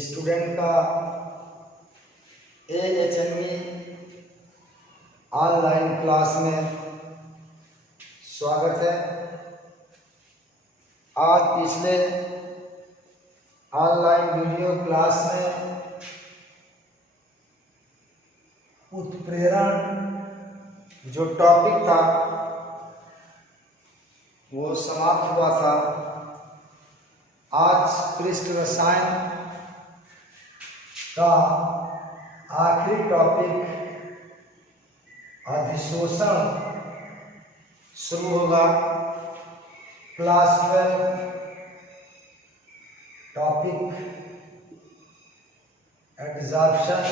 Student का AHNV online class में स्वागत है। आज पिछले ऑनलाइन वीडियो क्लास में उत्प्रेरण जो टॉपिक था वो समाप्त हुआ था। आज पृष्ठ रसायन का आखिरी टॉपिक अधिशोषण शुरू होगा। क्लास 12 टॉपिक एडजॉर्प्शन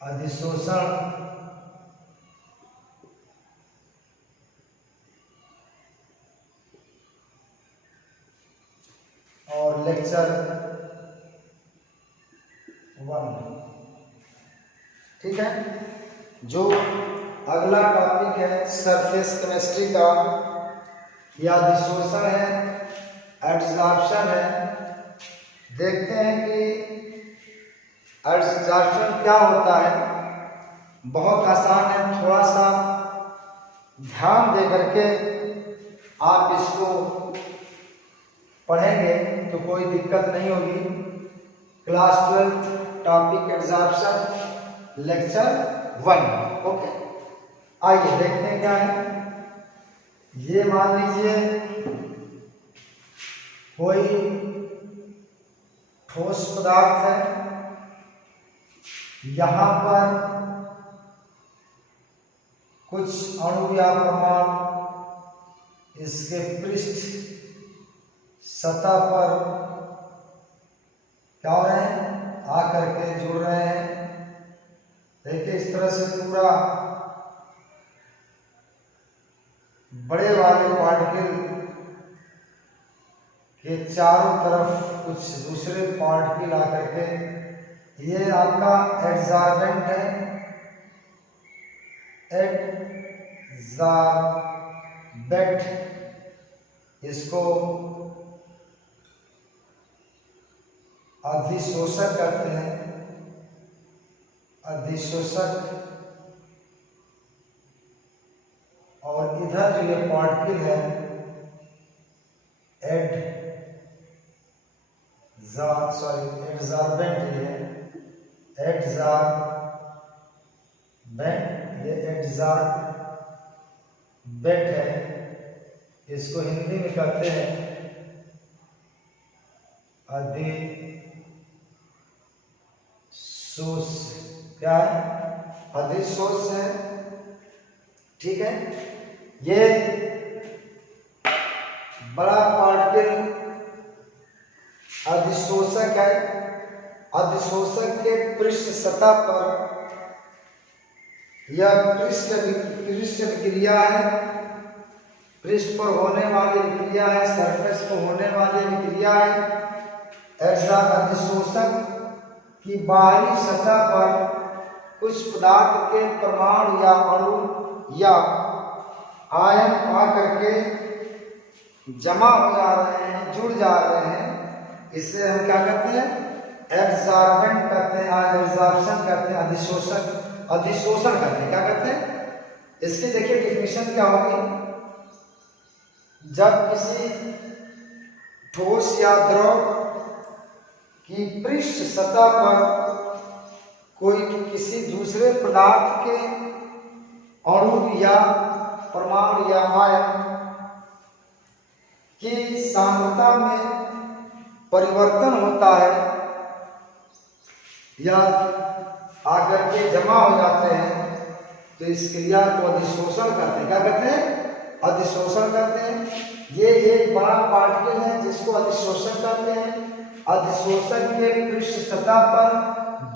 अधिशोषण और लेक्चर 1। ठीक है, जो अगला टॉपिक है सरफेस केमिस्ट्री का, या अधिशोषण है, एडजॉर्प्शन है। देखते हैं कि एडजॉर्प्शन क्या होता है। बहुत आसान है, थोड़ा सा ध्यान दे करके आप इसको पढ़ेंगे तो कोई दिक्कत नहीं होगी। Class 12 topic adsorption lecture 1। Okay, आइए देखते हैं क्या है। ये मान लीजिए कोई ठोस पदार्थ है, यहाँ पर कुछ अणु या परमाणु इसके पृष्ठ सतह पर क्या हो रहे हैं, आकर के जुड़ रहे हैं। देखिए इस तरह से पूरा बड़े वाले पार्टिकल के चारों तरफ कुछ दूसरे पार्टिकल आकर के, ये आपका एडजॉर्बेंट है। एडजॉर्बेंट इसको अधिशोषक कहते हैं। अधिशोषक। और इधर जो ये पार्टिकल है एडजॉर्बेंट, ये एडजॉर्बेंट है। इसको हिंदी में कहते हैं अधिशोष। क्या है? अधिशोष है। ठीक है, ये बड़ा पार्टिकल अधिशोषक है। अधिशोषक के पृष्ठ सतह पर यह पृष्ठ विक्रिया है। पृष्ठ पर होने वाली विक्रिया है, सरफेस पर होने वाली विक्रिया है। ऐसा अधिशोषक की बाहरी सतह पर कुछ पदार्थ के परमाणु या अणु या आयन आकर के जमा हो जा रहे हैं, जुड़ जा रहे हैं। इससे हम क्या कहते हैं? एडजॉर्बेंट कहते हैं, एडजॉर्प्शन कहते हैं, अधिशोषण कहते हैं। क्या कहते हैं? इसकी देखिए डिफिनीशन क्या होगी। जब किसी ठोस या द्रव की पृष्ठ सतह पर कोई किसी दूसरे पदार्थ के अणु या परमाणु या आयन की सांद्रता में परिवर्तन होता है या आकर के जमा हो जाते हैं, तो इस क्रिया को अधिशोषण कहते हैं। क्या कहते हैं? अधिशोषण कहते हैं। ये एक बड़ा पार्टिकल है जिसको अधिशोषण कहते हैं। अधिशोषक के पृष्ठ सतह पर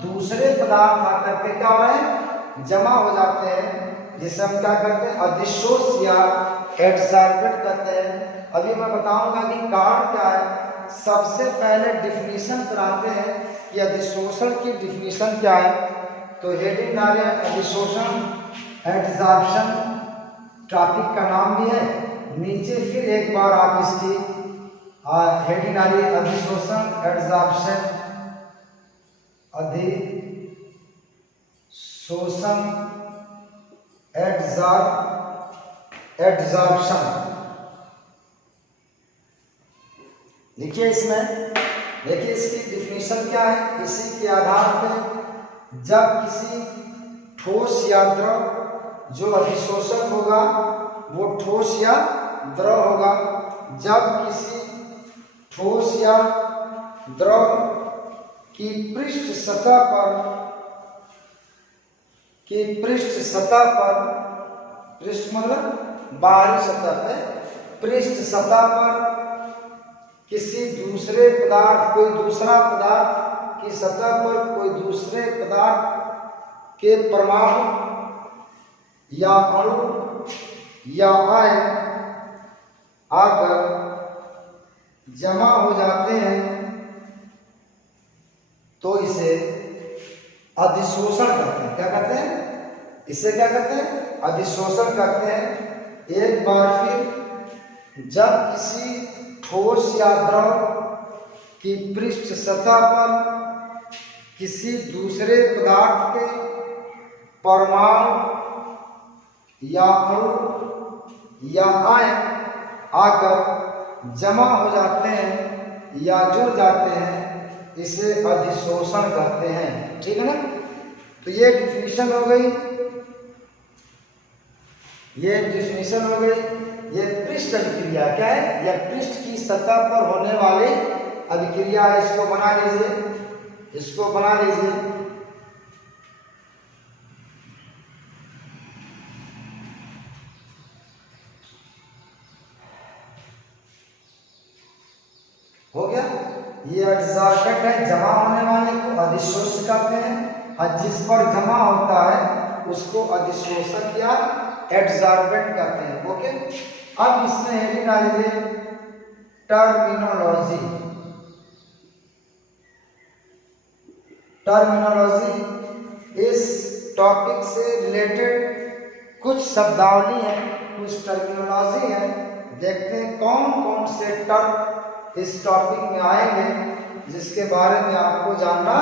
दूसरे पदार्थ आकर के क्या हो रहे हैं, जमा हो जाते हैं, जिसे हम क्या कहते हैं? अधिशोष या एडजॉर्बेंट कहते हैं। अभी मैं बताऊंगा कि कारण क्या है। सबसे पहले डिफिनीशन कराते हैं कि अधिशोषण की डिफिनीशन क्या है। तो हेडिंग डाले अधिशोषण, एडजॉर्प्शन टॉपिक का नाम भी है। नीचे फिर एक बार आप इसकी हेडिंग आ रही है, अधिशोषण एब्जॉर्प्शन, अधिशोषण एब्जॉर्प्शन लिखिए इसमें। देखिए इसकी डिफिनीशन क्या है। इसी के आधार पर जब किसी ठोस या द्रव, जो अधिशोषक होगा वो ठोस या द्रव होगा, जब किसी ठोस या द्रव की पृष्ठ सतह पर पृष्ठ मतलब बाहरी सतह पे, पृष्ठ सतह पर किसी दूसरे पदार्थ, कोई दूसरा पदार्थ की सतह पर कोई दूसरे पदार्थ के परमाणु या अणु या आयन आकर जमा हो जाते हैं तो इसे अधिशोषण कहते हैं। क्या कहते हैं? इसे क्या कहते हैं? अधिशोषण कहते हैं। एक बार फिर, जब किसी ठोस या द्रव की पृष्ठ सतह पर किसी दूसरे पदार्थ के परमाणु या अणु या आयन आकर जमा हो जाते हैं या जुड़ जाते हैं, इसे अधिशोषण कहते हैं। ठीक है ना? तो ये डिफिनीशन हो गई, ये डिफिनीशन हो गई। ये पृष्ठ अभिक्रिया क्या है? यह पृष्ठ की सतह पर होने वाली अभिक्रिया है। इसको बना लीजिए, इसको बना लीजिए। हो गया। ये एब्जॉर्बेंट है, जमा होने वाले को अधिशोषक कहते हैं, और जिस पर जमा होता है उसको अधिशोषक या एब्जॉर्बेंट कहते हैं। ओके। अब इसमें हेडिंग डाल लीजिए टर्मिनोलॉजी। टर्मिनोलॉजी, इस टॉपिक से रिलेटेड कुछ शब्दावली है, कुछ टर्मिनोलॉजी है। देखते हैं कौन कौन से टर्म इस टॉपिक में आएंगे जिसके बारे में आपको जानना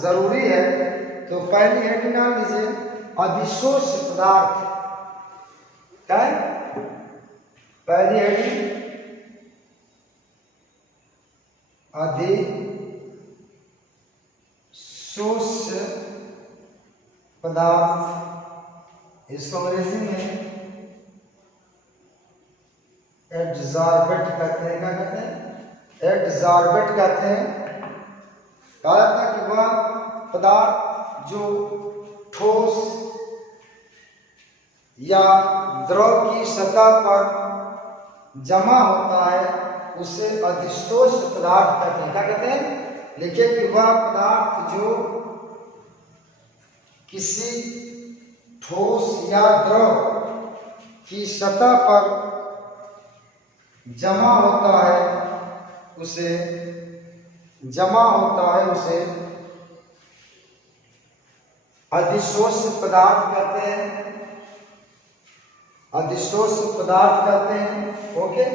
जरूरी है। तो पहली हेडिंग डाल दीजिए अधिशोष पदार्थ। क्या है पहली हेडिंग? अधिशोष पदार्थ। इसको अंग्रेजी में एब्जॉर्बेंट कहते हैं। क्या कहते हैं? एब्जॉर्बेंट कहते हैं। कहा जाता है कि वह पदार्थ जो ठोस या द्रव की सतह पर जमा होता है उसे अधिशोष पदार्थ कहते हैं। क्या कहते हैं? लिखिए कि वह पदार्थ जो किसी ठोस या द्रव की सतह पर जमा होता है उसे अधिशोष पदार्थ कहते हैं। अधिशोष पदार्थ कहते हैं। ओके,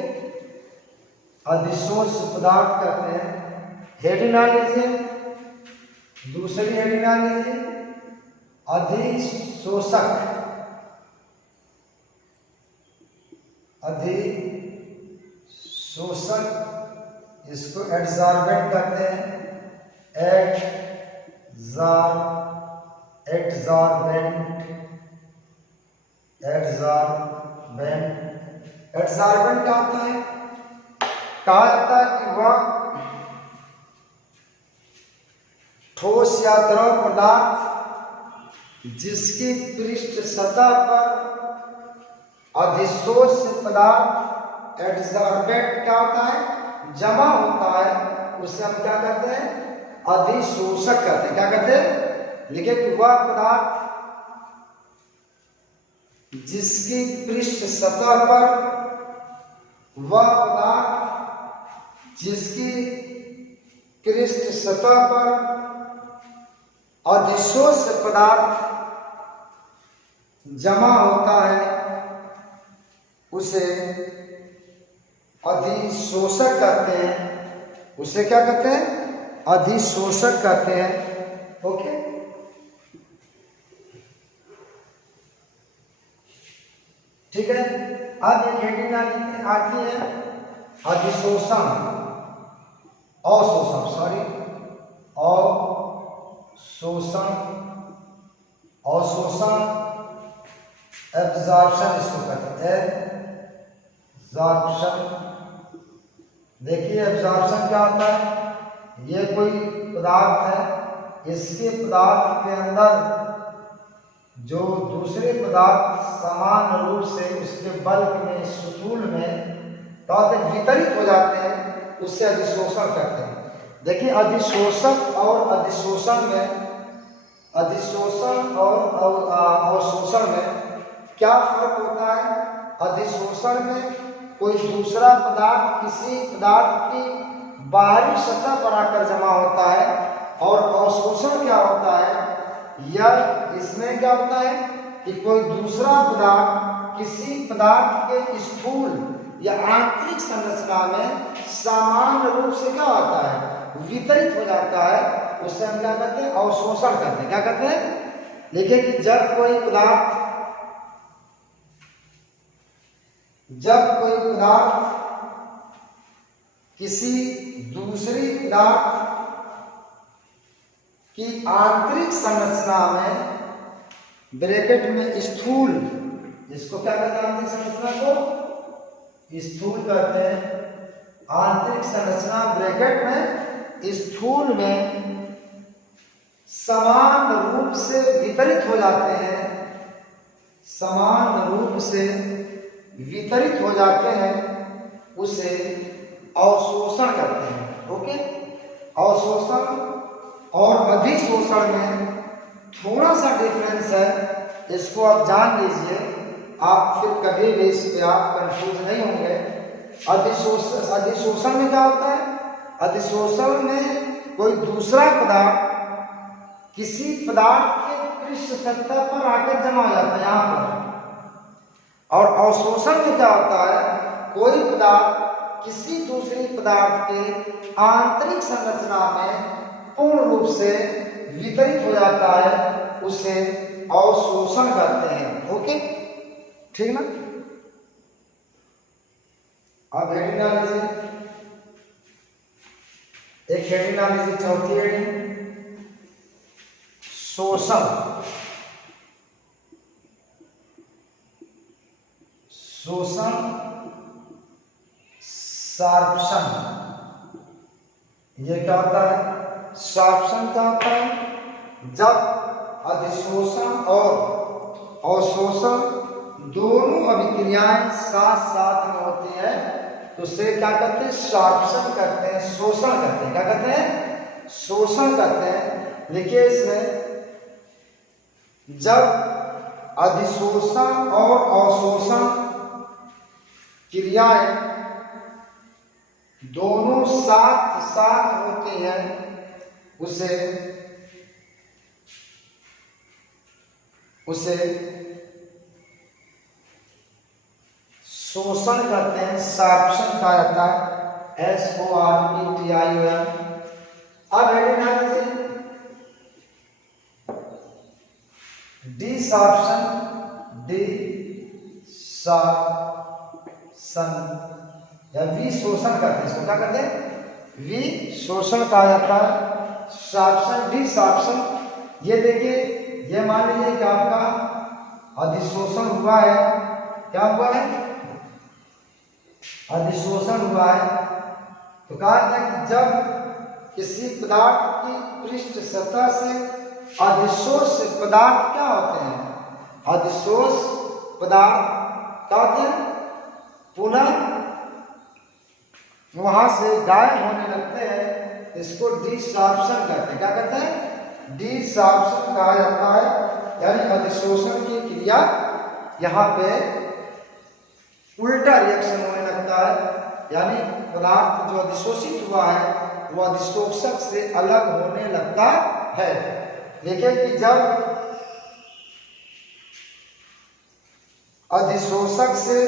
अधिशोष पदार्थ कहते हैं। हेडिंग डाल लीजिए, दूसरी हेडिंग डाल लीजिए अधिशोषक। अधिशोषक, इसको एब्जॉर्बेंट कहते हैं। एब्जॉर्बेंट क्या होता है? कहा जाता है कि वह ठोस या द्रव पदार्थ जिसकी पृष्ठ सतह पर अधिशोष पदार्थ एब्जॉर्बेंट क्या होता है? जमा होता है, उसे हम क्या कहते हैं? अधिशोषक कहते हैं। क्या कहते हैं? लिखे कि वह पदार्थ जिसकी पृष्ठ सतह पर अधिशोष पदार्थ जमा होता है उसे अधिशोषक कहते हैं। उसे क्या कहते हैं? अधिशोषक कहते हैं। ओके, ठीक है। अब एक हेडिंग आती है अधिशोषण, अवशोषण, सॉरी, अवशोषण, अवशोषण, एब्जॉर्प्शन इसको कहते हैं, एब्जॉर्प्शन। देखिए एब्जॉर्प्शन क्या होता है? ये कोई पदार्थ है, इसके पदार्थ के अंदर जो दूसरे पदार्थ समान रूप से उसके बल्क में, स्थूल में वितरित हो जाते हैं, उससे अधिशोषण करते हैं। देखिए अधिशोषक और अधिशोषण में, अधिशोषण और अवशोषण में क्या फर्क होता है? अधिशोषण में कोई दूसरा पदार्थ किसी पदार्थ की बाहरी सतह पर आकर जमा होता है, और अवशोषण क्या होता है? यह इसमें क्या होता है कि कोई दूसरा पदार्थ किसी पदार्थ के स्थूल या आंतरिक संरचना में समान रूप से क्या होता है? वितरित हो जाता है। उससे हम क्या कहते हैं? अवशोषण कहते हैं। क्या कहते हैं? देखिए कि जब कोई पदार्थ किसी दूसरी पदार्थ की आंतरिक संरचना में, ब्रैकेट में स्थूल, इसको क्या कहते हैं? आंतरिक संरचना को स्थूल कहते हैं। आंतरिक संरचना ब्रैकेट में स्थूल में समान रूप से वितरित हो जाते हैं, समान रूप से वितरित हो जाते हैं, उसे अवशोषण कहते हैं। ओके, अवशोषण और अधिशोषण में थोड़ा सा डिफरेंस है, इसको आप जान लीजिए, आप फिर कभी भी इस पे आप कंफ्यूज नहीं होंगे। अधिशोषण में क्या होता है? अधिशोषण में कोई दूसरा पदार्थ किसी पदार्थ के पृष्ठ सतह पर आकर जमा हो जाता है यहाँ पर। और अवशोषण में क्या होता है? कोई पदार्थ किसी दूसरे पदार्थ के आंतरिक संरचना में पूर्ण रूप से वितरित हो जाता है, उसे अवशोषण कहते हैं। ओके, ठीक ना? अब हेडिंग डाल लीजिए, एक हेडिंग डाल लीजिए, चौथी हेडिंग शोषण। शोषण, सार्प्शन। ये क्या होता है? सार्प्शन क्या होता है? जब अधिशोषण और अवशोषण दोनों अभिक्रियाएं साथ साथ में होती है तो उसे क्या कहते हैं? सार्प्शन करते हैं, शोषण करते हैं। क्या कहते हैं? शोषण करते हैं। देखिए इसमें जब अधिशोषण और अवशोषण क्रियाएं दोनों साथ साथ होती हैं, उसे शोषण करते हैं, सार्प्शन कहा जाता है। SORPTION। अब हेडिंग आ लीजिए डिसॉर्प्शन, या विशोषण करते हैं। इसको क्या कहते हैं? विशोषण कहा जाता है। Sorption, desorption. ये देखिए, ये मान लीजिए कि आपका अधिशोषण हुआ है। क्या हुआ है? अधिशोषण हुआ है। तो कहा जाता है कि जब किसी पदार्थ की पृष्ठ सतह से अधिशोष पदार्थ क्या होते हैं? अधिशोष पदार्थ क्या होते हैं? पुनः वहां से गायब होने लगते हैं, इसको डिसॉर्प्शन कहते हैं। क्या कहते हैं? डिसॉर्प्शन कहा जाता है। यानी अधिशोषण की क्रिया यहाँ पे उल्टा रिएक्शन होने लगता है, यानी पदार्थ जो अधिशोषित हुआ है वो अधिशोषक से अलग होने लगता है। देखिए कि जब अधिशोषक से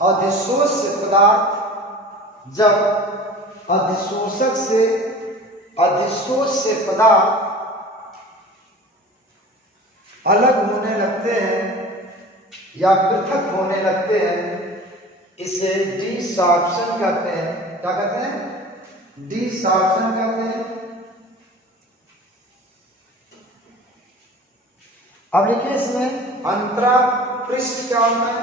अधिशोष्य पदार्थ जब अधिशोषक से अधिशोष्य पदार्थ अलग होने लगते हैं या पृथक होने लगते हैं, इसे डिसॉर्प्शन कहते हैं। क्या कहते हैं? डिसॉर्प्शन कहते हैं। अब लिखिए इसमें अंतरापृष्ठ क्या होता है?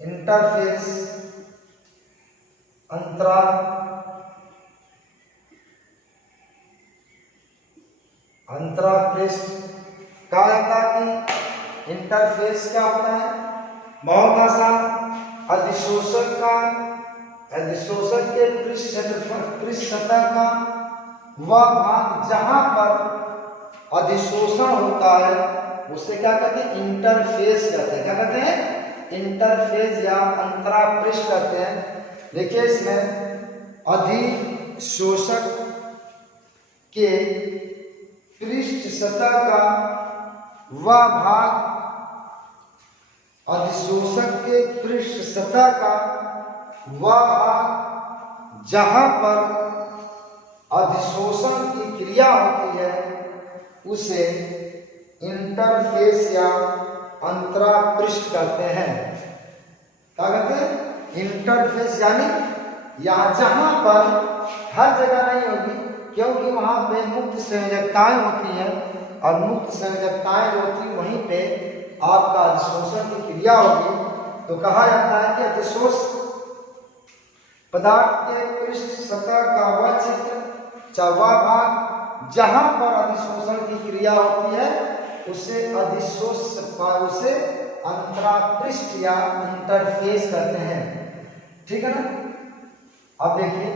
इंटरफेस, अंतरापृष्ठ कहा जाता है कि इंटरफेस क्या होता है? बहुत आसान, अधिशोषक के पृष्ठ सतह का वह भाग जहां पर अधिशोषण होता है उसे क्या कहते हैं? इंटरफेस कहते हैं। क्या कहते हैं? इंटरफेस या अंतरापृष्ठ कहते हैं। देखिए इसमें अधिशोषक के पृष्ठ सतह का वह भाग, अधिशोषक के पृष्ठ सतह का वह भाग जहां पर अधिशोषण की क्रिया होती है उसे इंटरफेस या अंतरापृष्ठ कहते हैं। क्या कहते हैं? इंटरफेस यानी यहाँ जहां पर, हर जगह नहीं होगी क्योंकि वहां पे मुक्त संयोजकताएं होती हैं और मुक्त संयोजकताएं जो होती वहीं पे आपका अधिशोषण की क्रिया होगी। तो कहा जाता है कि अधिशोष पदार्थ के पृष्ठ सतह का वह क्षेत्र, वह भाग जहां पर अधिशोषण की क्रिया होती है उसे उसे अंतरापृष्ठ या इंटरफेस कहते हैं। ठीक है ना? अब देखिए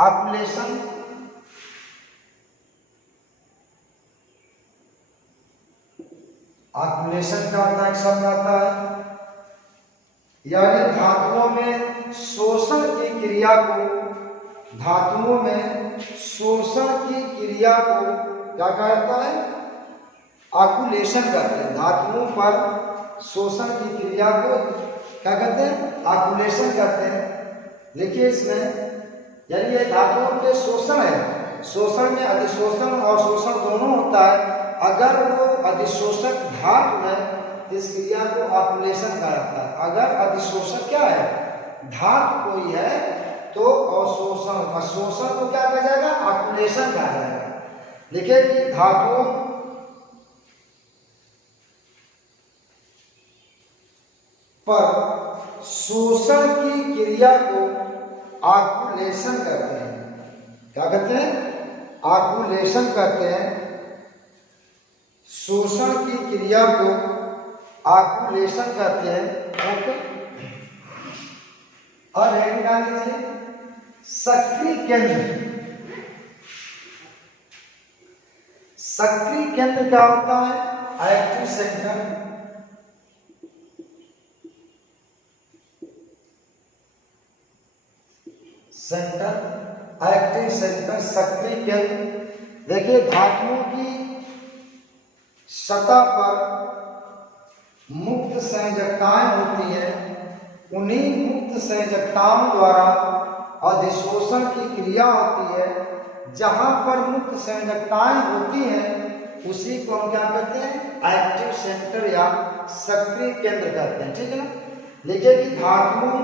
ऑक्यूलेशन। ऑक्यूलेशन क्या होता है? एक शब्द आता है, यानी धातुओं में शोषण की क्रिया को, धातुओं में शोषण की क्रिया को क्या कहता है? ऑक्यूलेशन कहते हैं। धातुओं पर शोषण की क्रिया को क्या कहते हैं? ऑक्यूलेशन कहते हैं। देखिए इसमें, यानी ये धातुओं के शोषण है, शोषण में अधिशोषण और शोषण दोनों होता है। अगर वो अधिशोषक धातु है तो इस क्रिया को ऑक्यूलेशन कहा जाता है। अगर अधिशोषक क्या है? धातु कोई है तो अवशोषण, शोषण को क्या कहा जाएगा? ऑक्यूलेशन कहा जाएगा। देखिए कि धातुओं पर शोषण की क्रिया को ऑक्यूलेशन कहते हैं। क्या कहते हैं? ऑक्यूलेशन कहते हैं। शोषण की क्रिया को ऑक्यूलेशन कहते हैं। ओके, और हेडिंग डाल दीजिए सक्रिय केंद्र। सक्रिय केंद्र क्या होता है? Active centre. एक्टिव सेंटर, सक्रिय केंद्र। देखिए धातुओं की सतह पर मुक्त संयोजकताएं होती हैं, उन्हीं मुक्त संयोजकताओं द्वारा अधिशोषण की क्रिया होती है। जहां पर मुक्त संयोजकताएं होती हैं उसी को हम क्या कहते हैं? एक्टिव सेंटर या सक्रिय केंद्र कहते हैं। ठीक है ना? देखिए कि धातुओं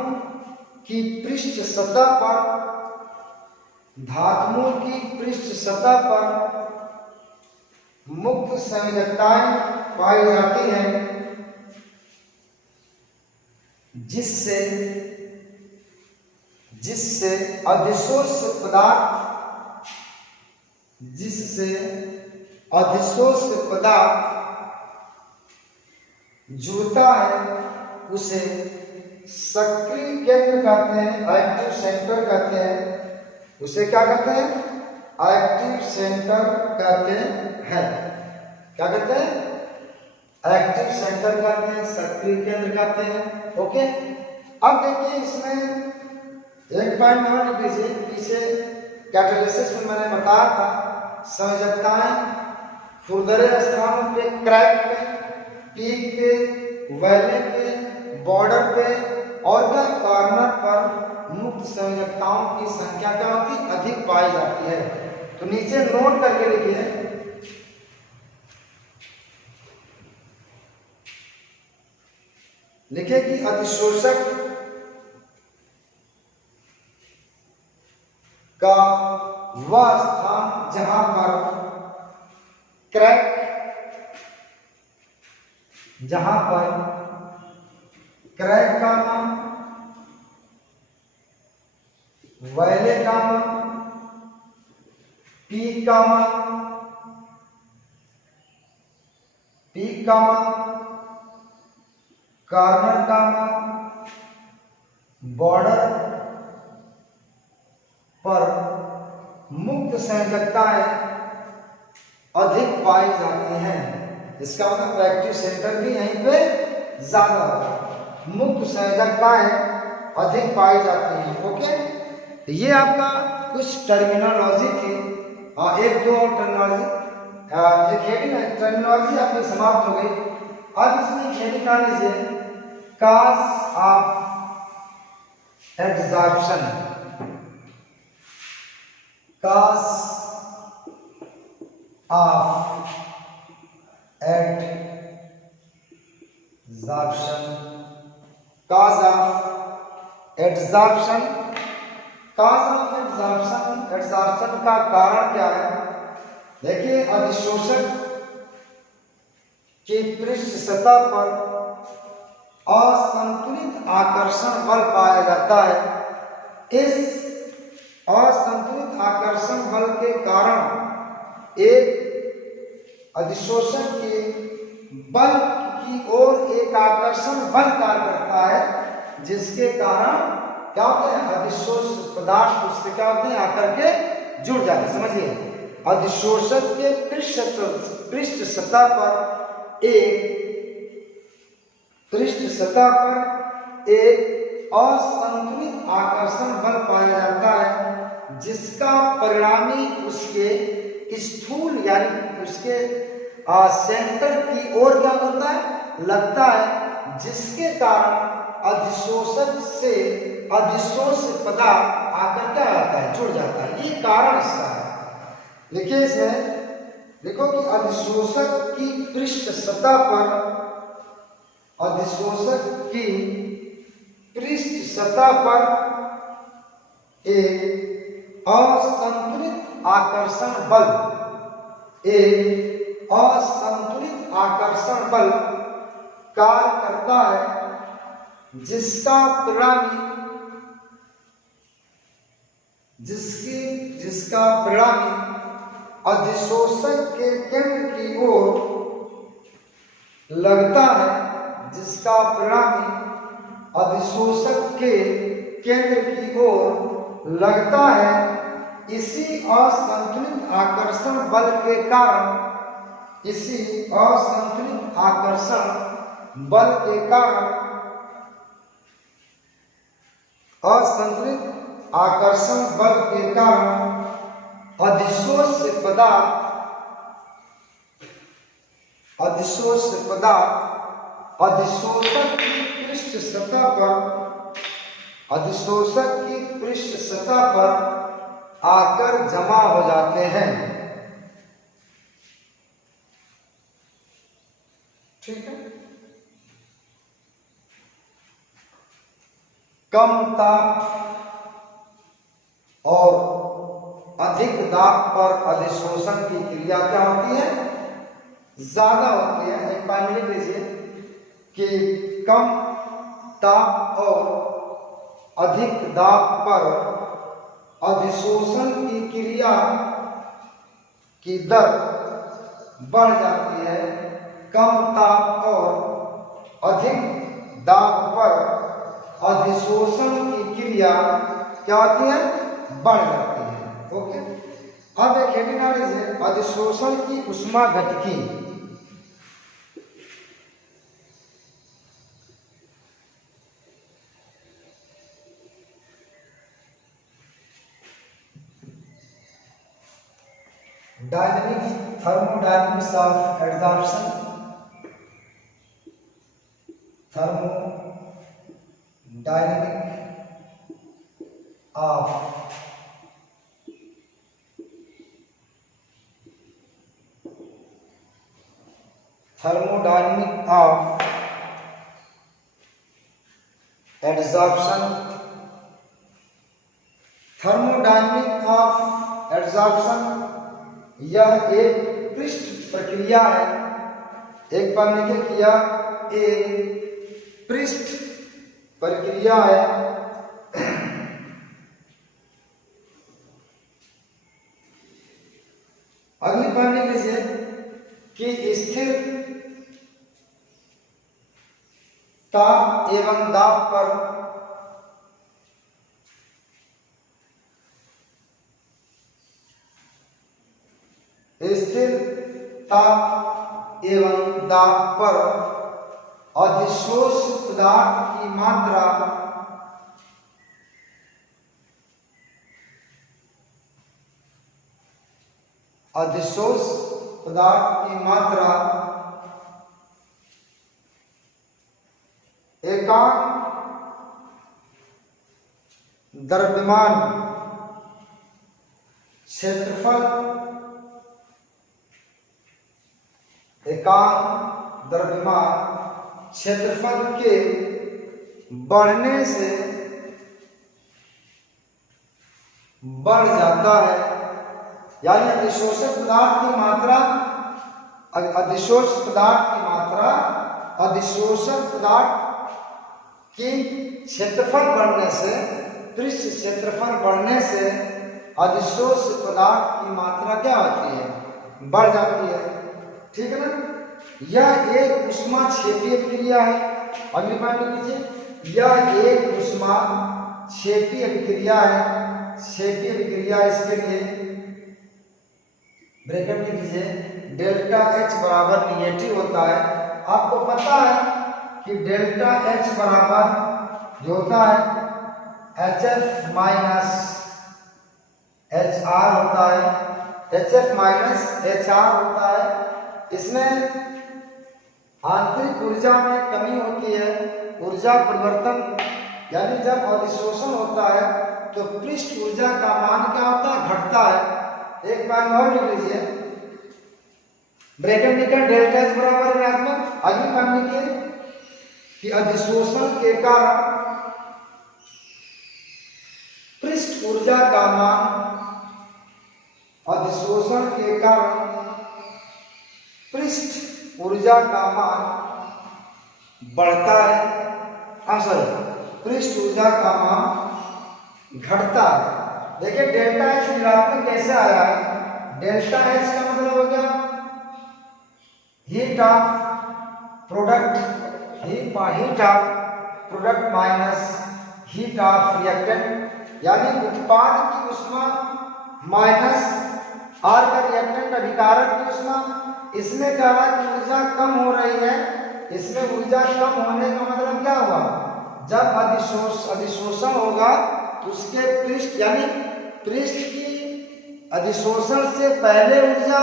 की पृष्ठ सतह पर, धातुओं की पृष्ठ सतह पर मुक्त संयोजकताएं पाई जाती हैं जिससे अधिशोष्य पदार्थ जुड़ता है उसे सक्रिय केंद्र कहते हैं, एक्टिव सेंटर कहते हैं। उसे क्या कहते हैं? एक्टिव सेंटर कहते हैं। क्या कहते हैं? एक्टिव सेंटर कहते हैं, सक्रिय केंद्र कहते हैं। ओके, अब देखिए इसमें एक पॉइंट और लिख लीजिए। पीछे कैटालिसिस में मैंने बताया था संयोजकताएं खुरदरे स्थानों पे, क्रैक पे, पीक पे, वैले पे, बॉर्डर पे और क्या कॉर्नर पर मुक्त संयोजकताओं की संख्या क्या होती है, अधिक पाई जाती है। तो नीचे नोट करके लिखिए, लिखे कि अधिशोषक का वह स्थान जहां पर क्रैक, जहां पर crack gamma, valley gamma, peak gamma, corner gamma, border पर मुक्त संयोजकताएं अधिक पाई जाती हैं। इसका मतलब प्रैक्टिस सेंटर भी यहीं पे ज्यादा होगा, मुक्त संयोजकताएं अधिक पाई जाती हैं। ओके, ये आपका कुछ टर्मिनोलॉजी थी। एक दो और टर्मिनोलॉजी, एक हेडिंग टर्मिनोलॉजी आपकी समाप्त हो गई। अब इसमें हेडिंग आ लीजिए, cause of absorption, cause of absorption, cause of absorption, cause of absorption, absorption का कारण क्या है? देखिए, अधिशोषक की पृष्ठ सतह पर असंतुलित आकर्षण बल पाया जाता है। इस असंतुलित आकर्षण बल के कारण एक अधिशोषक के बल की ओर एक आकर्षण बल कार्य करता है, जिसके कारण क्या होते हैं, अधिशोषित पदार्थ उससे क्या होते हैं, आकर के जुड़ जाते हैं। समझिए, अधिशोषक के पृष्ठ सतह पर एक असंतुलित आकर्षण बल पाया जाता है, जिसका परिणामी उसके स्थूल यानी उसके सेंटर की ओर क्या होता है, लगता है, जिसके कारण अधिशोषक से अधिशोष पदार्थ आकर क्या आता है, जुड़ जाता है। ये कारण इसका है। देखिए इसमें देखो कि अधिशोषक की पृष्ठ सतह पर, अधिशोषक की पृष्ठ सतह पर एक असंतुलित आकर्षण बल, एक असंतुलित आकर्षण बल कार्य करता है, जिसका परिणामी अधिशोषक के केंद्र की ओर लगता है, जिसका परिणामी अधिशोषक के केंद्र की ओर लगता है। इसी असंतुलित आकर्षण बल के कारण, इसी असंतुलित आकर्षण बल के कारण, असंतुलित आकर्षण बल के कारण अधिशोष पदार्थ अधिशोषक की पृष्ठ सतह पर, अधिशोषक की पृष्ठ सतह पर आकर जमा हो जाते हैं। ठीक है, कम ताप और अधिक दाब पर अधिशोषण की क्रिया क्या होती है, ज्यादा होती है। एक बार लिख लीजिए कि कम ताप और अधिक दाब पर अधिशोषण की क्रिया की दर बढ़ जाती है। कम ताप और अधिक दाब पर अधिशोषण की क्रिया क्या होती है, बढ़ जाती है। ओके, अब एक हेडिंग आ लीजिए, अधिशोषण की ऊष्मागतिकी। Dynamics, thermodynamics of absorption, thermodynamics dynamic of thermodynamic of adsorption. Thermodynamic of adsorption यह एक पृष्ठ प्रक्रिया है। एक बार लिखे किया एक पृष्ठ प्रक्रिया है। अगली बार लिख लीजिए कि स्थिरता एवं दाब पर स्थिरता एवं दाब पर अधिशोष पदार्थ की मात्रा अधिशोष पदार्थ की मात्रा एकांक द्रव्यमान क्षेत्रफल एकांक द्रव्यमान क्षेत्रफल के बढ़ने से बढ़ जाता है। यानी अधिशोषक पदार्थ की मात्रा अधिशोषक पदार्थ की क्षेत्रफल बढ़ने से पृष्ठ क्षेत्रफल बढ़ने से अधिशोष पदार्थ की मात्रा क्या होती है? बढ़ जाती है। ठीक है ना। यह एक ऊष्मा क्षेपीय क्रिया है। अगली बात लीजिए, यह एक ऊष्मा क्षेपीय क्रिया है। क्षेपीय क्रिया इसके लिए ब्रैकेट में लीजिए डेल्टा एच बराबर निगेटिव होता है। आपको पता है कि डेल्टा एच बराबर जो होता है H F minus H R होता है। H F minus H R होता है। इसमें आंतरिक ऊर्जा में कमी होती है। ऊर्जा परिवर्तन यानी जब अधिशोषण होता है तो पृष्ठ ऊर्जा का मान क्या होता है? घटता है। एक बार और लिख लीजिए ब्रैकेट में डेल्टा एच बराबर ऋणात्मक। अगली बात लिखिए कि अधिशोषण के कारण पृष्ठ ऊर्जा का मान अधिशोषण के कारण पृष्ठ ऊर्जा का मान बढ़ता है। सॉरी पृष्ठ ऊर्जा का मान घटता है। देखिए डेल्टा एच ऋणात्मक कैसे आया है? डेल्टा एच का मतलब हो गया heat of product minus heat of reactant, यानी उत्पाद की ऊष्मा माइनस आर का रिएक्टेंट अभिकारक की ऊष्मा। इसमें क्या है कि ऊर्जा कम हो रही है। इसमें ऊर्जा कम होने का मतलब क्या हुआ? जब अधिशोषण होगा तो उसके पृष्ठ यानी पृष्ठ की अधिशोषण से पहले ऊर्जा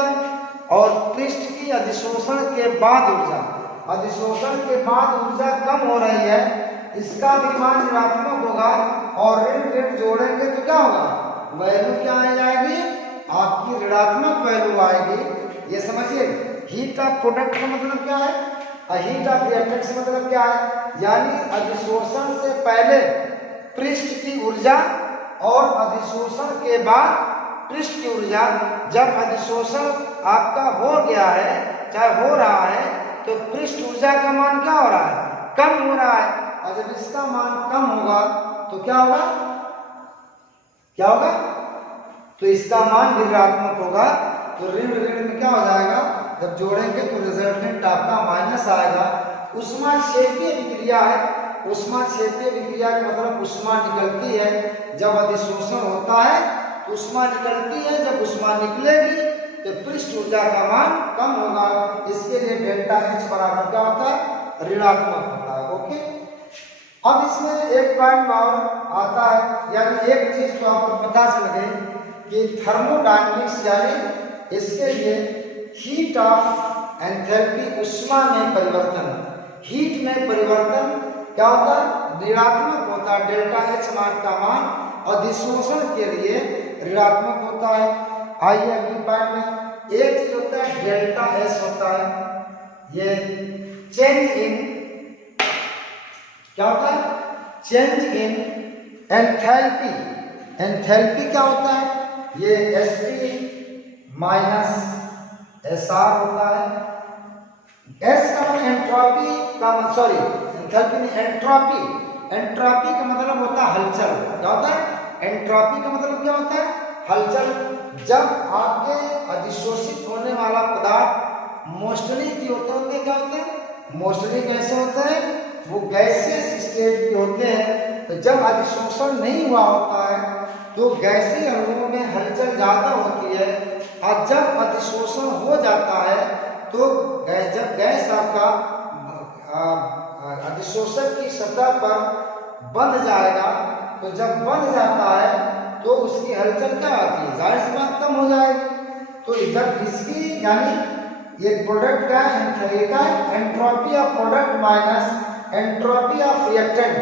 और पृष्ठ की अधिशोषण के बाद ऊर्जा। अधिशोषण के बाद ऊर्जा कम हो रही है, इसका भी मान ऋणात्मक होगा और ऋण जोड़ेंगे तो क्या होगा? वैल्यू क्या आ जाएगी? आपकी ऋणात्मक वैल्यू आएगी। ये समझिए हीट ऑफ प्रोडक्ट का मतलब क्या है और हीट ऑफ रिएक्टेंट से मतलब क्या है? यानी अधिशोषण से पहले पृष्ठ की ऊर्जा और अधिशोषण के बाद पृष्ठ की ऊर्जा। जब अधिशोषण आपका हो गया है चाहे हो रहा है तो पृष्ठ ऊर्जा का मान क्या हो रहा है? कम हो रहा है। और जब इसका मान कम होगा तो क्या होगा? तो इसका मान ऋणात्मक होगा। तो ऋण में क्या हो जाएगा? जब जोड़ेंगे तो रिजल्टेंट आपका माइनस आएगा। ऊष्मा क्षेपीय विक्रिया है। ऊष्मा क्षेपीय विक्रिया का मतलब ऊष्मा निकलती है। जब अधिशोषण होता है तो ऊष्मा निकलती है। जब ऊष्मा निकलेगी तो पृष्ठ ऊर्जा का मान कम होगा। इसके लिए डेल्टा एच बराबर क्या होता है? ऋणात्मक होता है। ओके। अब इसमें एक पॉइंट और आता है, यानी एक चीज तो आपको पता चल गई कि थर्मोडायनेमिक्स यानी इसके लिए हीट ऑफ एंथैल्पी ऊष्मा में परिवर्तन। हीट में परिवर्तन क्या होता है? ऋणात्मक होता है, डेल्टा एच मार्क का मान अधिशोषण के लिए ऋणात्मक होता है। आइए अगली पॉइंट में, एक चीज होता है डेल्टा एस होता है, ये चेंज इन, क्या होता है, चेंज इन एंथैल्पी। एंथैल्पी क्या होता है, ये Sp माइनस Sr होता है। S का मतलब एंट्रोपी का, सॉरी एंथैल्पी नहीं, एंट्रोपी। एंट्रोपी का मतलब होता है हलचल। क्या होता है, एंट्रोपी का मतलब क्या होता है, हलचल। जब आपके अधिशोषित होने वाला पदार्थ मोस्टली की होते हैं, क्या होते हैं, मोस्टली कैसे होते हैं, वो गैसियस स्टेट के होते हैं। तो जब अधिशोषण नहीं हुआ होता है तो गैसीय अणुओं में हलचल ज्यादा होती है, और जब अधिशोषण हो जाता है तो जब गैस आपका अधिशोषक की सतह पर बंध जाएगा, तो जब बंध जाता है तो उसकी हलचल क्या आती है, जाहिर सी बात कम हो जाएगी। तो जब इसकी यानी ये प्रोडक्ट का entropy of product minus entropy of reactant,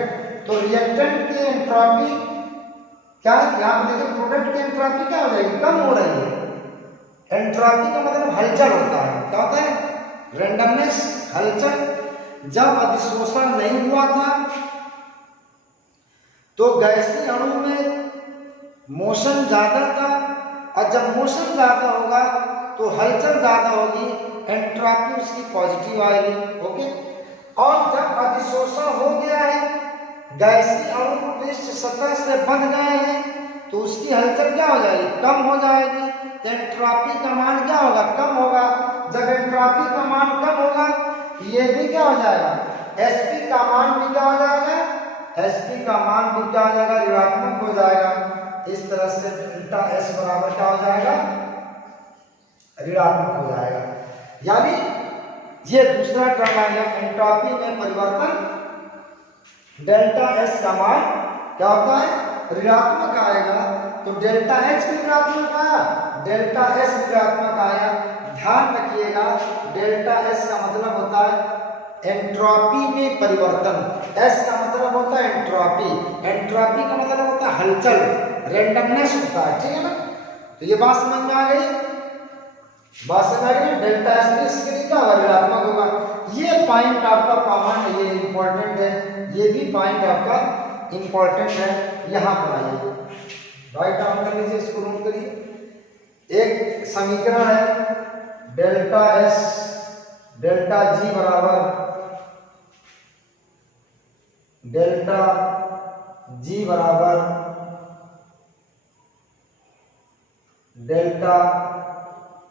तो रिएक्टेंट की एंट्रोपी क्या है, यहाँ पे देखिए प्रोडक्ट की एंट्रोपी क्या हो जाएगी, कम हो रही है। एंट्रोपी का मतलब हलचल होता है, क्या होता है, रेंडमनेस, हलचल। जब अधिशोषण नहीं हुआ था तो गैसीय अणु में मोशन ज्यादा था, और जब मोशन ज्यादा होगा तो हलचल ज्यादा होगी, एंट्रोपी उसकी पॉजिटिव आएगी। ओके, और जब अधिशोषण हो गया है, गैसीय अणु पृष्ठ सतह से बंध गए हैं, तो उसकी हलचल क्या हो जाएगी, कम हो जाएगी। तो एंट्रोपी का मान क्या होगा, कम होगा। जब एंट्रोपी का मान कम होगा, ये भी क्या हो जाएगा, Sp का मान भी क्या हो जाएगा, Sp का मान भी क्या हो जाएगा, ऋणात्मक हो जाएगा। इस तरह से डेल्टा S बराबर क्या हो जाएगा, ऋणात्मक हो जाएगा। यानी ये दूसरा टर्म आएगा, एंट्रोपी में परिवर्तन, डेल्टा एस का मान क्या होता है, ऋणात्मक आएगा। तो डेल्टा एच भी ऋणात्मक आया, डेल्टा एस भी ऋणात्मक आया। ध्यान रखिएगा, डेल्टा एस का मतलब होता है एंट्रोपी में परिवर्तन, एस का मतलब होता है एंट्रोपी, एंट्रोपी का मतलब होता है हलचल, रेंडमनेस होता है, ठीक है ना। तो ये बात समझ में आ गई, बात समझ आ गई, डेल्टा एस इसके लिए क्या होगा, ऋणात्मक होगा। ये पॉइंट आपका कॉमन है, ये इंपॉर्टेंट है, ये भी पॉइंट आपका इंपॉर्टेंट है। यहां पर आइए, राइट डाउन कर लीजिए, इसको नोट करिए। एक समीकरण है डेल्टा एस डेल्टा जी बराबर डेल्टा जी बराबर delta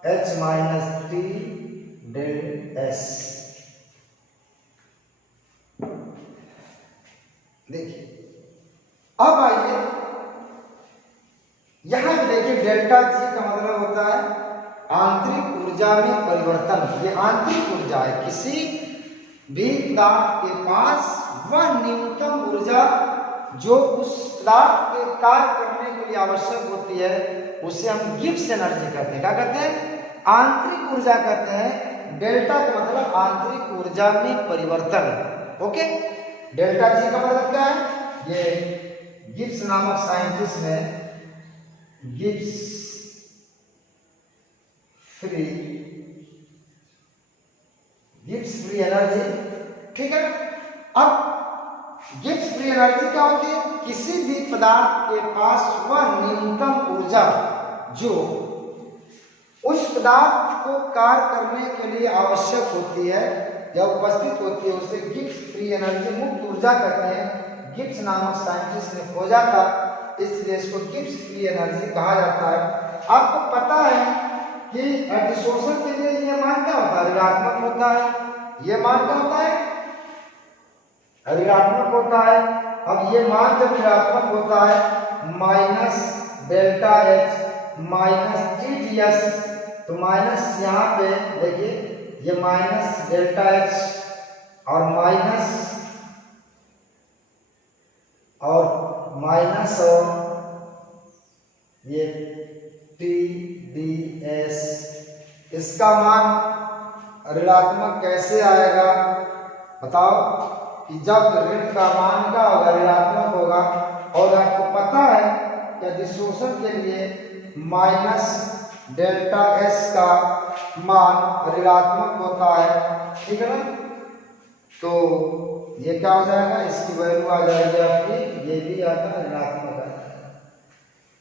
H minus T del S. देखिए अब आइए यहां देखिए, डेल्टा जी का मतलब होता है आंतरिक ऊर्जा में परिवर्तन। ये आंतरिक ऊर्जा है, किसी भी पदार्थ के पास वह न्यूनतम ऊर्जा जो उस पदार्थ के कार्य करने के लिए आवश्यक होती है, उसे हम गिब्स एनर्जी कहते हैं। क्या कहते हैं, आंतरिक ऊर्जा कहते हैं। डेल्टा का मतलब आंतरिक ऊर्जा में परिवर्तन। ओके, डेल्टा जी का मतलब क्या है, ये गिब्स नामक साइंटिस्ट ने गिब्स फ्री एनर्जी, ठीक है। अब गिब्स फ्री एनर्जी क्या होती है, किसी भी पदार्थ के पास वह न्यूनतम ऊर्जा जो उस पदार्थ को कार्य करने के लिए आवश्यक होती है या उपस्थित होती है, उसे गिब्स फ्री एनर्जी, मुक्त ऊर्जा कहते हैं। गिब्स नामक साइंटिस्ट ने खोजा था, इसलिए इसको गिब्स फ्री एनर्जी कहा जाता है। आपको पता है कि अधिशोषण के लिए यह मान क्या होता है, ऋणात्मक होता है। यह मान क्या होता है, ऋणात्मक होता है। अब ये मान जब ऋणात्मक होता है, minus delta H minus G T S, तो माइनस यहाँ पे देखिए, ये माइनस डेल्टा एच और माइनस और ये टी डी एस, इसका मान ऋणात्मक कैसे आएगा बताओ। कि जब ऋण का मान क्या होगा, ऋणात्मक होगा। और आपको पता है कि अधिशोषण के लिए माइनस डेल्टा एस का मान ऋणात्मक होता है, ठीक है ना। तो ये क्या हो जाएगा, इसकी वैल्यू आ जाएगी आपकी, ये भी आता है ऋणात्मक है।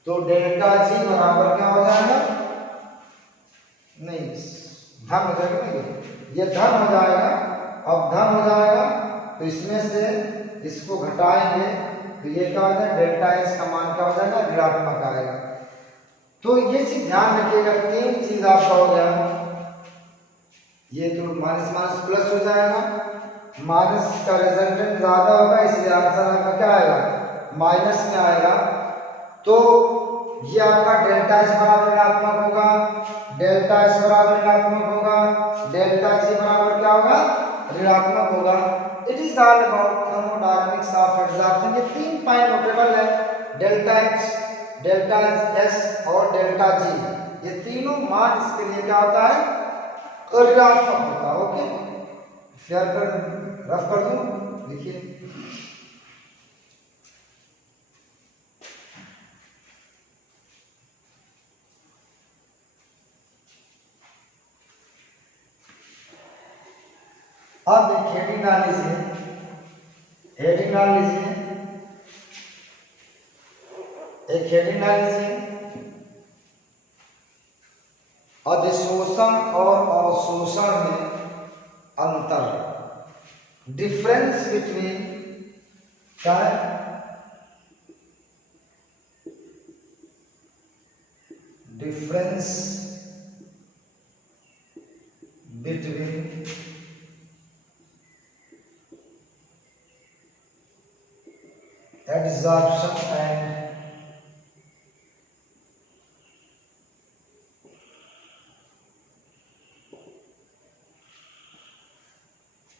तो डेल्टा जी बराबर क्या हो जाएगा, नहीं धन हो जाएगा ना, ये धन हो जाएगा। अब धन हो जाएगा तो इसमें से इसको घटाएंगे तो ये क्या हो जाएगा, डेल्टा एस का मान क्या हो जाएगा, ऋणात्मक आएगा। तो ये चीज ध्यान रखिएगा, तीन चीज आपका हो गया, ये तो माइनस माइनस प्लस हो जाएगा, माइनस का रिजल्टेंट ज्यादा होगा इसलिए आंसर आपका क्या आएगा, माइनस में आएगा। तो ये आपका डेल्टा एस बराबर ऋणात्मक होगा, डेल्टा एस बराबर ऋणात्मक होगा, डेल्टा जी बराबर क्या होगा, ऋणात्मक होगा। It is all about thermodynamics of absorption. ये तीन पॉइंट नोटेबल है, डेल्टा एच, डेल्टा एस और डेल्टा जी, ये तीनों मान इसके लिए क्या होता है, ऋणात्मक होता है। ओके, शेयर कर रफ कर दूं, देखिए अब एक हेडिंग डाल लीजिए, हेडिंग डाल लीजिए, एक हेडिंग डाल लीजिए, अधिशोषण और अवशोषण में अंतर, डिफरेंस बिटवीन क्या है, difference between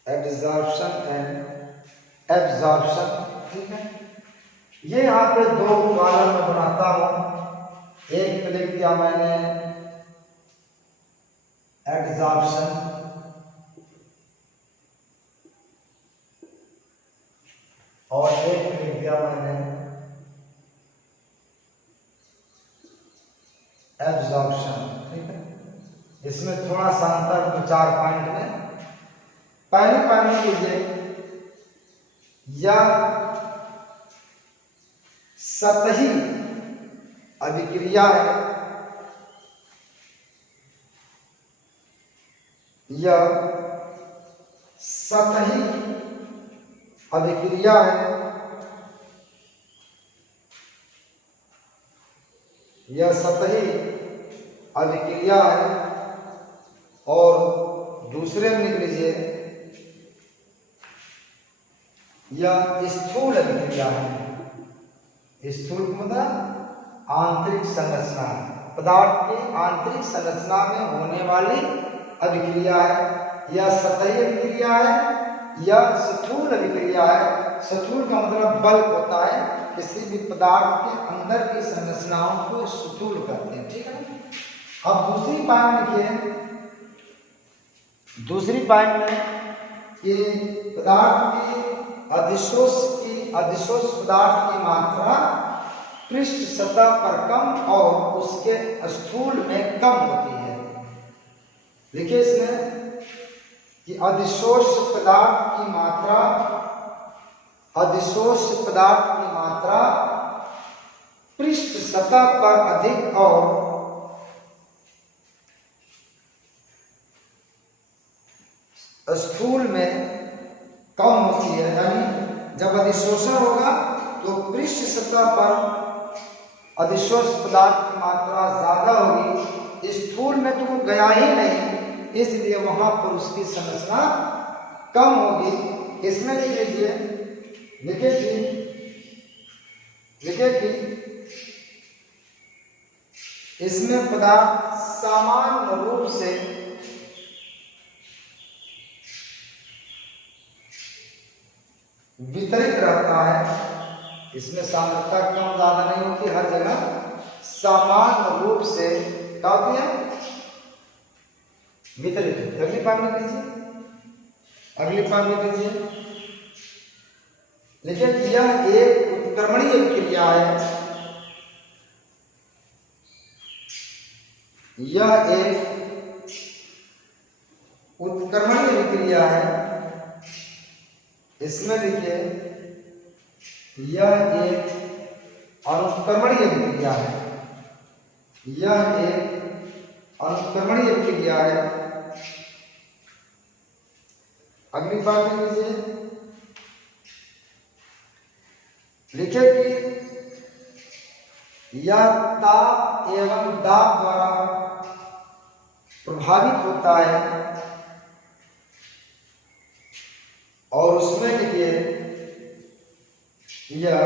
absorption and absorption, ठीक है। ये यहाँ पे दो कॉलम में बनाता हूं, एक पे लिख दिया मैंने एब्जॉर्प्शन और एक पे लिख दिया मैंने एब्जॉर्प्शन, ठीक है। इसमें थोड़ा सा अंतर दो चार पॉइंट में। पहले पॉइंट लीजिए, या सतही अभिक्रिया है, या सतही अभिक्रिया है, यह सतही अभिक्रिया है। और दूसरे में लिख लीजिए, यह स्थूल अभिक्रिया है। स्थूल मतलब आंतरिक संरचना, पदार्थ की आंतरिक संरचना में होने वाली अभिक्रिया है। यह सतही अभिक्रिया है, यह स्थूल अभिक्रिया है। स्थूल का मतलब बल्क होता है, किसी भी पदार्थ के अंदर की संरचनाओं को स्थूल कहते हैं, ठीक है। अब दूसरी पॉइंट लिखिए, दूसरी पॉइंट में कि पदार्थ की अधिशोष पदार्थ की मात्रा पृष्ठ सतह पर कम और उसके स्थूल में कम होती है। देखिए इसमें कि अधिशोष पदार्थ की मात्रा पृष्ठ सतह पर अधिक और स्थूल में कम होती है। यानी जब अधिशोषण होगा तो पृष्ठ सतह पर अधिशोष पदार्थ की मात्रा ज्यादा होगी, स्थूल में तो वो गया ही नहीं, इसलिए वहां पर उसकी संरचना कम होगी। इसमें लिख लीजिए, लिखिए कि इसमें पदार्थ सामान्य रूप से वितरित रहता है। इसमें सांद्रता कम ज्यादा नहीं होती, हर जगह समान रूप से क्या होती है, वितरित। अगली पार्ट में लीजिए, अगली पार्ट में लीजिए, लिखिए कि यह एक उत्क्रमणीय विक्रिया है। यह एक उत्क्रमणीय विक्रिया है। इसमें लिखिए यह एक अनुत्क्रमणीय विक्रिया है। यह एक अनुत्क्रमणीय विक्रिया है। अगली बात में लीजिए, लिखिए कि यह ताप एवं दाब द्वारा प्रभावित होता है और उसमें लिखिए यह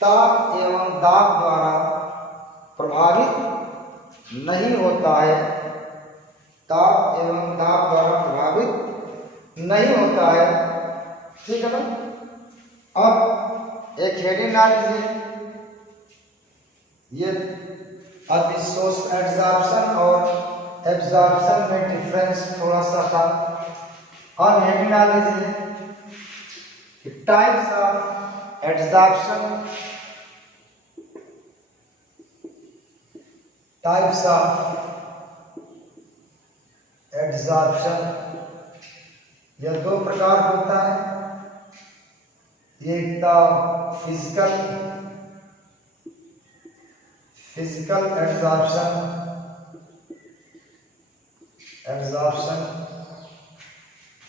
ताप एवं दाब द्वारा प्रभावित नहीं होता है। ताप एवं दाब द्वारा प्रभावित नहीं होता है। ठीक है ना। अब एक हेडिंग डाल लीजिए, ये एब्जॉर्प्शन और एब्जॉर्प्शन में डिफरेंस थोड़ा सा था। अब हेडिंग डाल लीजिए, types of absorption, types of absorption. यह दो प्रकार होता है। एक था फिजिकल एब्जॉर्प्शन,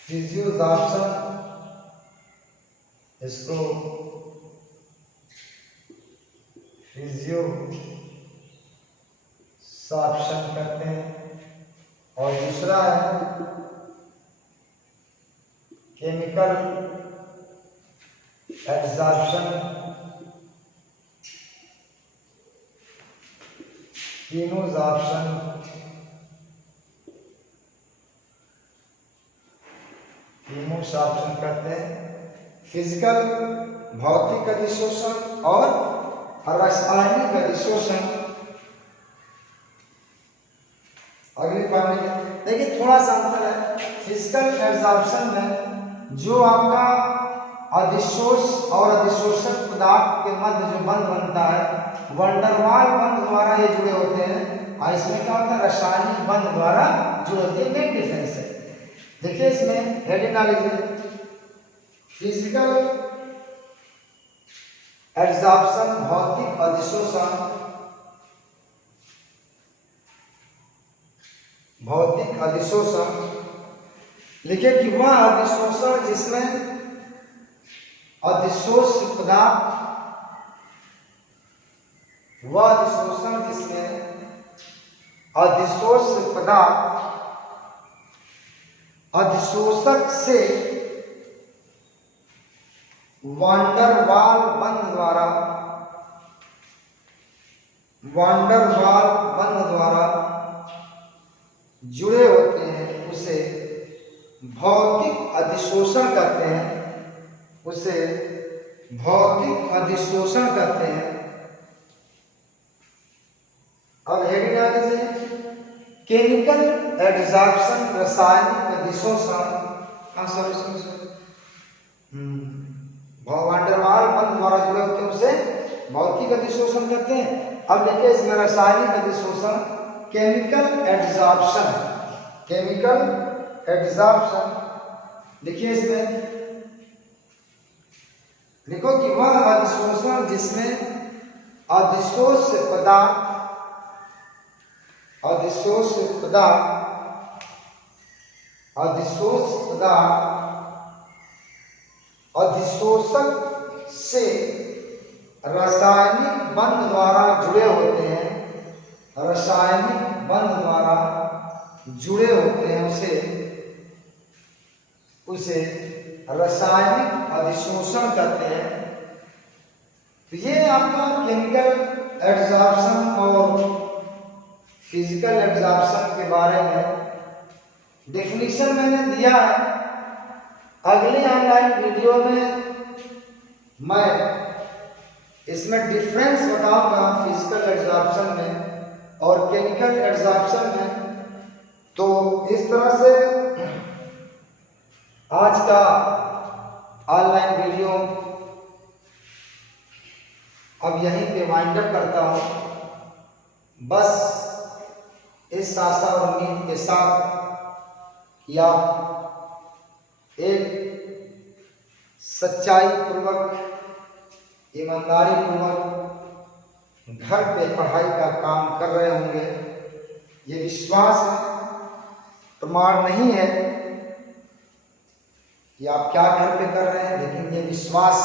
फिजियोजॉर्प्शन, इसको फिजियोजॉर्प्शन कहते हैं। और दूसरा है केमिकल एब्जॉर्प्शन, कीमोजॉर्प्शन, कीमोजॉर्प्शन करते हैं। फिजिकल भौतिक अधिशोषण और रासायनिक अधिशोषण। अगली बात देखिए थोड़ा सा अंतर है। फिजिकल एब्जॉर्प्शन में जो आपका अधिशोष और अधिशोषक पदार्थ के मध्य जो बंध बनता है, वंडरवाल बंध द्वारा ये जुड़े होते हैं। और इसमें क्या होता है, रासायनिक बंध द्वारा जुड़े होते हैं। मेन डिफरेंस है। देखिए इसमें हेडिंग डाल लीजिए, फिजिकल एब्जॉर्प्शन भौतिक अधिशोषण, भौतिक अधिशोषण। लिखिए कि वह अधिशोषण जिसमें अधिशोष पदार्थ, वह अधिशोषण जिसमें अधिशोष पदार्थ अधिशोषक से वांडरवाल बंध द्वारा जुड़े होते हैं, उसे भौतिक अधिशोषण कहते हैं। उसे भौतिक अधिशोषण कहते हैं। अब हेडिंग आ लीजिए, केमिकल एब्जॉर्प्शन रासायनिक अधिशोषण। वांडरवाल बंध द्वारा जुड़े होते हैं, उसे भौतिक अधिशोषण कहते हैं। अब देखिए इसमें रासायनिक अधिशोषण, केमिकल एब्जॉर्प्शन, केमिकल एब्जॉर्प्शन। देखिए इसमें लिखो कि वह अधिशोषण जिसमें अधिशोष पदार्थ अधिशोषक से रासायनिक बंध द्वारा जुड़े होते हैं, रासायनिक बंध द्वारा जुड़े होते हैं, उसे रासायनिक अधिशोषण कहते हैं। तो ये आपका केमिकल एब्जॉर्प्शन और फिजिकल एब्जॉर्प्शन के बारे में डेफिनेशन मैंने दिया है। अगली ऑनलाइन वीडियो में मैं इसमें डिफरेंस बताऊंगा फिजिकल एब्जॉर्प्शन में और केमिकल एब्जॉर्प्शन में। तो इस तरह से आज का ऑनलाइन वीडियो अब यहीं पे वाइंड अप करता हूँ। बस इस आशा और उम्मीद के साथ कि आप एक सच्चाई पूर्वक, ईमानदारी पूर्वक घर पे पढ़ाई का काम कर रहे होंगे। ये विश्वास है, प्रमाण नहीं है कि आप क्या घर पे कर रहे हैं, लेकिन ये विश्वास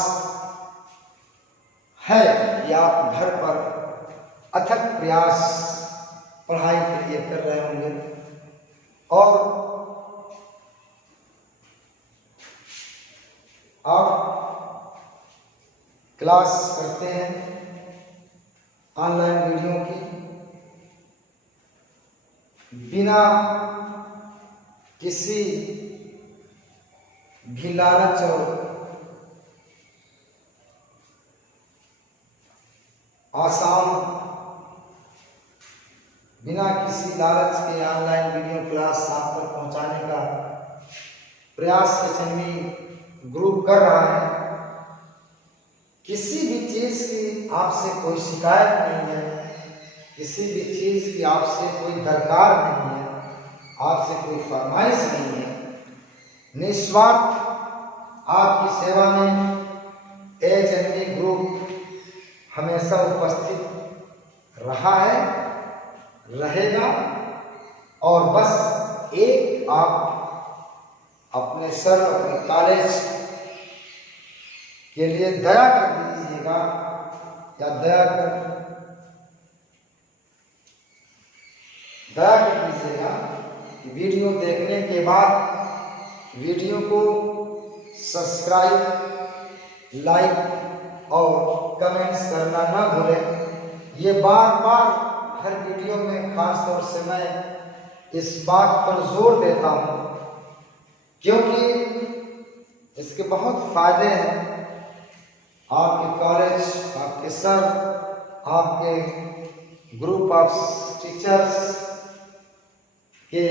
है कि आप घर पर अथक प्रयास पढ़ाई के लिए कर रहे होंगे। और आप क्लास करते हैं ऑनलाइन वीडियो की बिना किसी भी लालच और आसान, बिना किसी लालच के ऑनलाइन वीडियो क्लास आप तक पहुंचाने का प्रयास एचएमवी ग्रुप कर रहा है। किसी भी चीज की आपसे कोई शिकायत नहीं है, किसी भी चीज की आपसे कोई दरकार नहीं है, आपसे कोई फरमाइश नहीं है। निस्वार्थ आपकी सेवा में एचएमवी ग्रुप हमेशा उपस्थित रहा है, रहेगा। और बस एक आप अपने सर, अपने कॉलेज के लिए दया कर दीजिएगा, या दया कर दीजिएगा। वीडियो देखने के बाद वीडियो को सब्सक्राइब, लाइक और कमेंट्स करना ना भूलें। ये बार बार हर वीडियो में खास तौर से मैं इस बात पर जोर देता हूँ, क्योंकि इसके बहुत फायदे हैं। आपके कॉलेज, आपके सर, आपके ग्रुप ऑफ टीचर्स के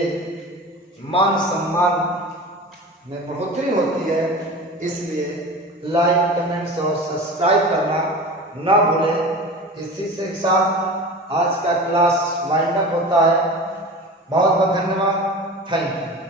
मान सम्मान में बढ़ोतरी होती है। इसलिए लाइक, कमेंट्स और सब्सक्राइब करना ना भूलें। इसी से साथ आज का क्लास वाइंड अप होता है। बहुत बहुत धन्यवाद। Thank you.